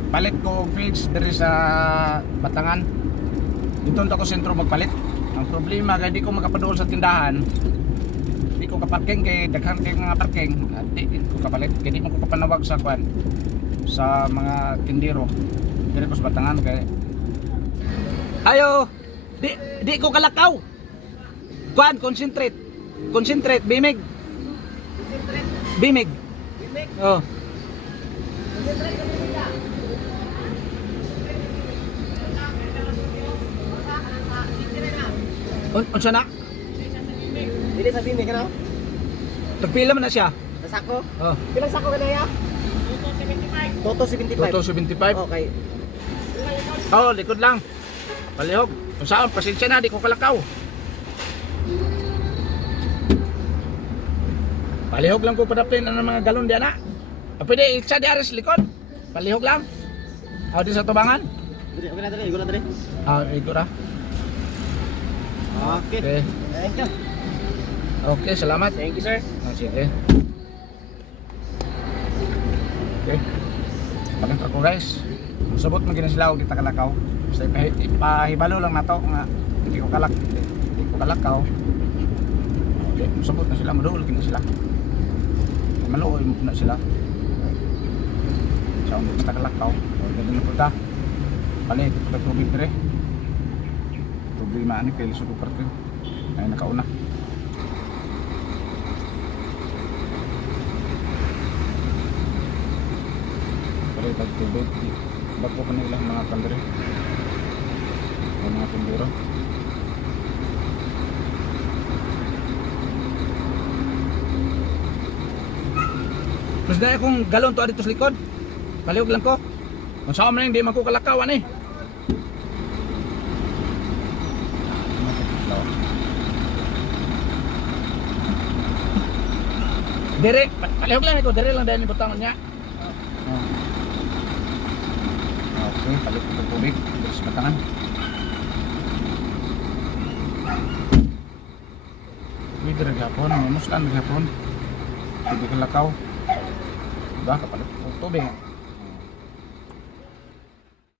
magpalit ko og feeds diri sa Batangan. Dito ako sentro magpalit. Ang problema kay di ko makapaduol sa tindahan. Di ko kaparking kay daghan kay mga parking. At di ko kapalit kay di mo ko kapanawag sa kwan sa mga tindero. Diri ko sa Batangan kay ayo di ko kalakaw. Kwan concentrate. Concentrate bimig. Bimig. Oh. Unsa na? Dili sa bimig kana. Tagpila man na siya. Nasako? Oh. Pilang sako kana ya? Toto 75. Toto 75. Okay. Oh, likod lang. Palihog. Kung saan, pasensya na, di ko kalakaw. Palihog lang ko padapin ang mga galon diyan na. Pwede isa di ares likod. Palihog lang. Aw di sa tubangan. Dili, okay na dali, igulan dali. Ito ra. Okay. Okay. Thank you. Okay, salamat. Thank you, sir. Sige. Okay. Bakit ako guys? Sabot mo gina sila og kita kalakaw. Basta ipahibalo lang nato nga hindi ko kalakaw. Okay, sabot na sila, maduol kina sila. Maluoy mo na sila. Sa umot na kalakaw. Ganda na po ta. Palit, ito ka tubig dire. Problema ani kay lisod ko parking. Ay nakauna. Palit ang tubig. Bago ko na ilang mga kandre. Mga tindero. Mas dahil akong galon to dito sa likod. Palihog lang ko. Kung saan man hindi man ko kalakawan eh. Dire, palihog lang ito. Dire lang dahil ibutangan niya. Okay, palit ko tubig. Dito sa Batangan. Hindi dire gapon. Mamuslan gapon. Hindi kalakaw. Diba? Kapalit ko tubig.